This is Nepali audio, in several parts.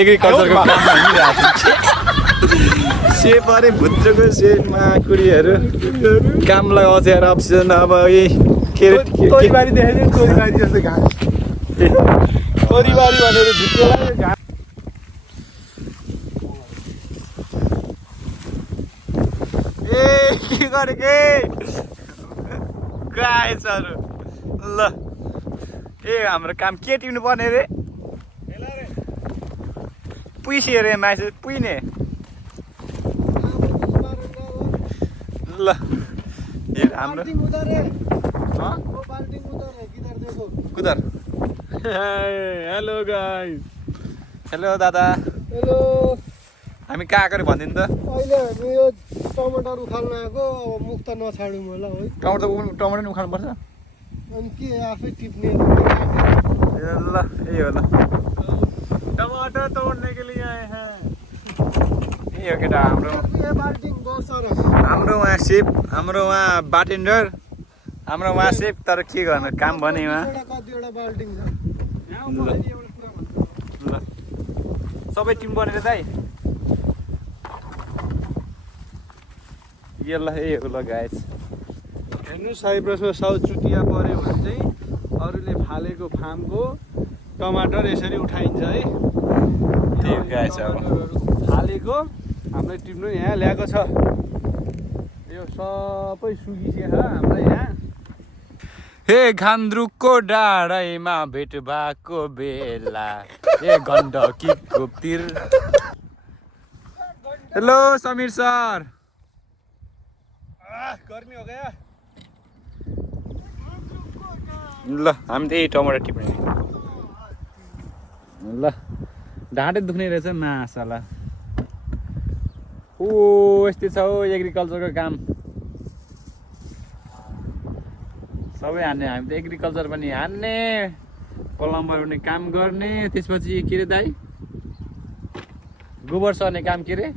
एग्रिकल्चरको काममा हिँडिरहेको छ सेप अरे भुत्रको सेपमा कुरीहरू काम लगाउँछ यार अप्सन अब के अरे तोरीबारी देखेको तोरीबारी जस्तो घाँस तोरीबारी भनेर झुक्केलाई घाँस ए के गरे के गाइसहरु ल ए हाम्रो काम के टिप्नु पर्ने रे पुइसे रे मान्छे पुइने ल ए हाम्रो कुदर हेलो गाइस हेलो दादा हेलो हामी कहाँ गरे भनिदिनु त अहिले हामी यो टमाटर उखाल्न आएको अब मुख त नछाडौँ होला है टमाटर नि उखाल्नुपर्छ अनि के आफै टिप्ने ए ल ए हो ल टमाटर तोड़ने के लिए आए हैं ए हो केटा हाम्रो बाल्टिङ बहुत सारा हाम्रो उहाँ सेफ हाम्रो उहाँ बाटेन्डर हाम्रो उहाँ सेफ तर के गर्नु काम भने उहाँ कतिवटा बाल्टिङ छ ल सबै टिम बनेर दाइ यो ल ए हो ल गाइस हेर्नु साइप्रसमा साउथ चुटिया पऱ्यो भने चाहिँ अरूले फालेको फार्मको टमाटर यसरी उठाइन्छ है त्यही हो गाइस अब फालेको हाम्रो टिप्नु यहाँ ल्याएको छ यो सबै सुकिसकेछ हाम्रो यहाँ हे घान्द्रुकको डाँडैमा भेट भएको बेला ए गण्डकीको तिर हेलो समीर सर गर्मी हो गया ल हामी त्यही टमाटर टिप्ने ल ढाँडै दुख्ने रहेछ मासाला ओ यस्तै छ हौ एग्रिकल्चरको काम सबै हान्ने हामी त एग्रिकल्चर पनि हान्ने कलम बनाउने काम गर्ने त्यसपछि के रे दाइ गोबर सर्ने काम के रे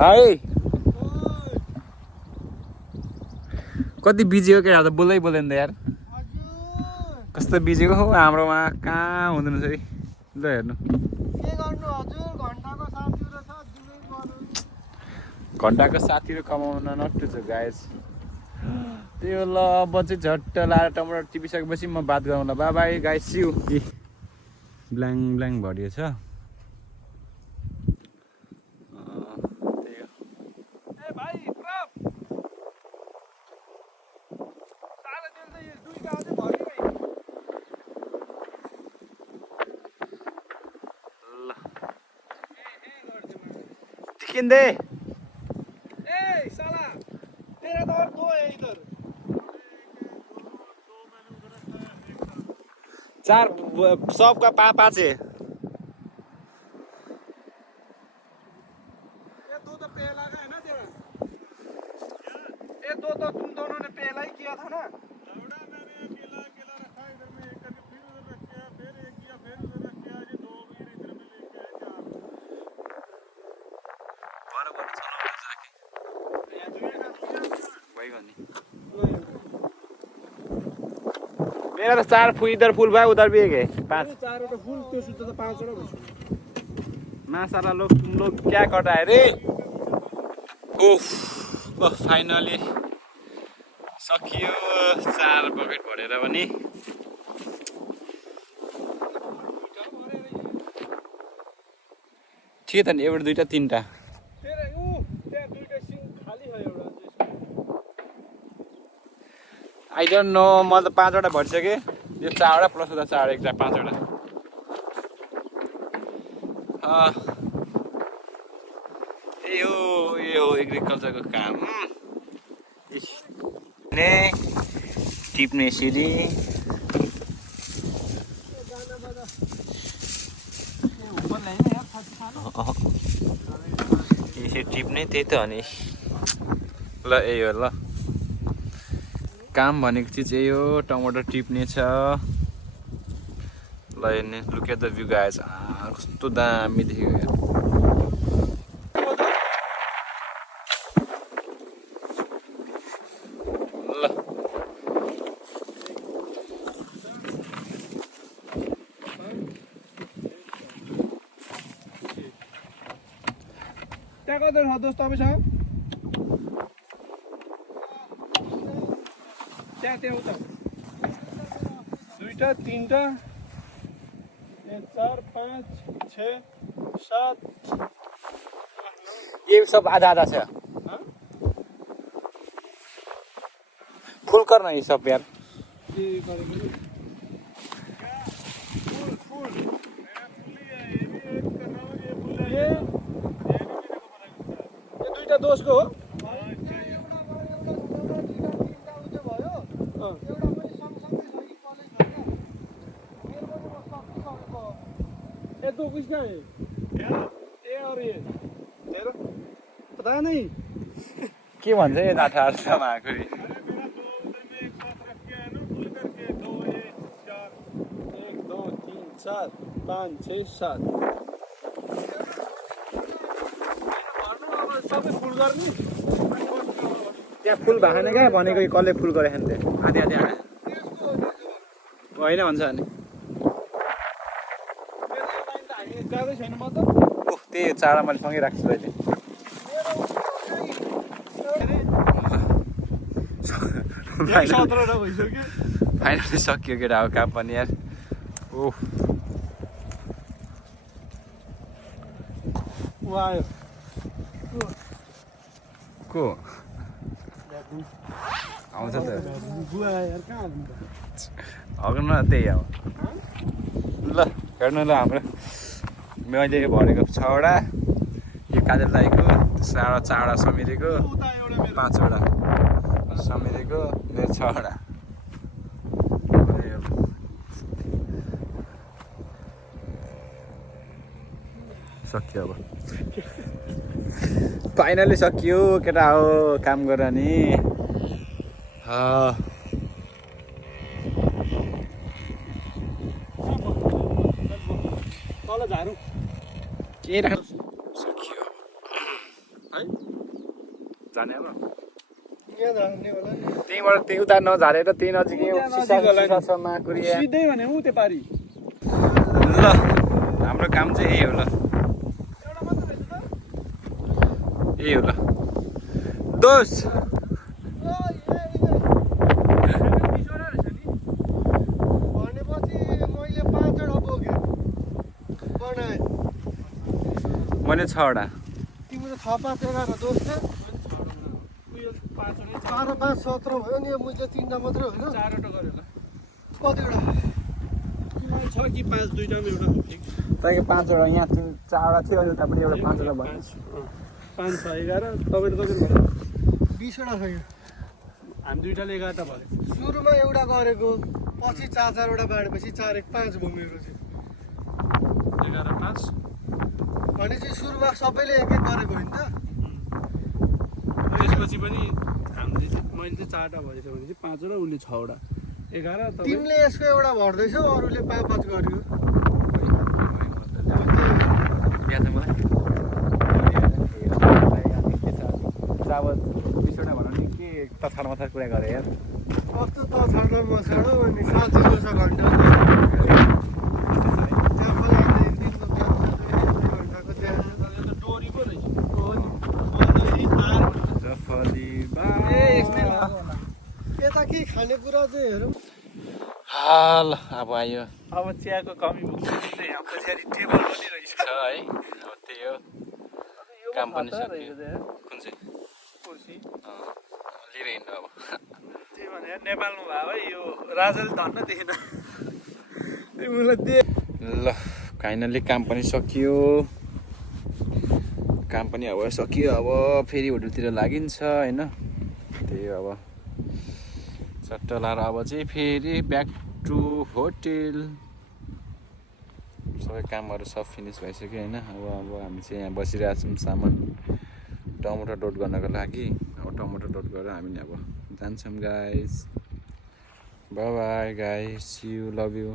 है कति बिजी हो क्या त बोल्दै बोल्दैन त यार कस्तो बिजीको हो हाम्रोमा कहाँ हुँदैन है ल हेर्नु के गर्नु हजुर घन्टाको साथीहरू कमाउन नट्टु छ गाइस त्यो ल अब चाहिँ झट्ट लाएर टमाटर टिपिसकेपछि म बात गरौँला बाई बाई गाइस सिउ ब्ल्याङ ब्ल्याङ भरियो छ किन्दे ए साला तेरा तो और दो है इधर चार सबका पाँच है ये दो तो पहला का है ना तेरा ये दो तो तुम दोनों ने पहला ही किया था ना लौड़ा मैंने अकेला अकेला रखा इधर में एक करके फिर उधर रख किया फिर एक किया फिर उधर रख किया ये दो फिर इधर में लेके आए चार मेरा तो चार फूल इधर फूल भाई उधर भी एक है पाँच चारवटा फुल त्यो सुत्ता त पाँचवटा भइसक्यो माशाल्लाह लोग तुम लोग क्या कर रहा है रे ओफ फाइनली सकियो 4 बकेट भरेर पनि ठिक त नि एउटा दुईटा तीनटा तेरा ऊ त्यहाँ दुईटा सिङ खाली भयो एउटा आई डोन्ट नो म त 5 वटा भरिसकेँ यो 4 वटा प्लस उता 4 एक 5 वटा यो एग्रिकल्चरको काम ने टिप्ने सिडी यसरी टिप्ने त्यही त हो नि ल यही हो ल काम भनेको चिज यही हो टमाटर टिप्ने छ ल हेर्ने look at the view guys कस्तो दामी देखेको यार ल त्यहाँ कति छ दोस्त तपाईँसँग त्यहाँ उता 2टा 3टा 1 4 5 6 7 ये सब आधा आधा छ फुल करना ये सब यार ये गरेको फुल ये 2टा दोषको हो ये दो किसका है ये और ये तेरा पता नहीं के भन्छ यो नाठा अर्थमा आएको रे सात 5 6 7 सबै फुल गर्ने त्यहाँ फुल भएको क्या भनेको कसले फुल गरे खान्थे आधी आधी आधा होइन भन्छ अनि जाँदै छैन म त ओह त्यही चाडा मैले सँगै राख्छु अहिले सत्रवटा भइसक्यो फाइनली सकियो केटा अब काम पनि यार ओह ऊ आयो को आउँछ त बुवा यार कहाँ हग्न त्यही अब ल हेर्नु ल हाम्रो मैले भरेको 6वटा यो काजल दाईको चाडा समिरेको उता एउटा मेरो 5वटा समिरेको मेरो 6वटा सकियो अब फाइनली सकियो केटा हो काम गर नि तल झारु के राख सकियो है जाने अब यहाँ झार्ने होला नि त्यहीँबाट त्यही उता नझारेर त्यही नजिकै सिसासम्म कुरिया सिधै भने ऊ त्यो पारी ल हाम्रो काम चाहिँ यही हो ल यही हो ल दोस्त भनेपछि मैले 5वटा बोकेँ बनाएँ मैले 6वटा तिम्रो छ 5 11 दोस्त उयो 5वटा 4 5 17 भयो नि मैले 3टा मात्रै होइन 4वटा गर्यो होला कतिवटा तिमीलाई छ कि 5 2टामा एउटा हो ठिक तपाईँको 5वटा यहाँ 4वटा थियो अनि उता पनि एउटा 5वटा भयो 5 6 11 तपाईँले कति भयो 20वटा छ यो हामी दुईटाले 11टा भयो सुरुमा एउटा गरेको पछि 4-4वटा बाँडेपछि 4 1 5 भयो मेरो चाहिँ 11 5 भनेपछि सुरुमा सबैले एक एक गरेको होइन त त्यसपछि पनि हामीले चाहिँ मैले चाहिँ 4वटा भएछ भने चाहिँ 5वटा उसले 6वटा 11 तपाईँ तिमीले यसको एउटा भर्दैछौ अरूले 5-5 गर्यो अब 20वटा भनौँ नि के तथार मथार कुरा गरे यार कस्तो त छाड्न मछाड अनि 7 घन्टा त्यहाँ बोलाएर एक दिनको काम 2 घन्टाको त्यहाँ डोरी पो रहेछ यता के खानेकुरा चाहिँ हेरौँ हाल अब आयो अब चियाको कमी भयो पछाडि टेबल पनि रहेछ छ है अब त्यही हो काम पनि सक्यो कुन चाहिँ कुर्सी लिएर हिँड्नु अब त्यही भने नेपालमा भयो है यो राजाले धन्न देखेन मलाई दे ल फाइनल्ली काम पनि सकियो काम पनि अब सकियो अब फेरि होटलतिर लागिन्छ होइन त्यही हो अब चट्ट लाएर अब चाहिँ फेरि ब्याक टु होटेल सबै कामहरू सब फिनिस भइसक्यो होइन अब हामी चाहिँ यहाँ बसिरहेको छौँ सामान टमाटर लोड गर्नको लागि अब टमाटर लोड गरेर हामीले अब जान्छौँ guys bye bye guys see you love you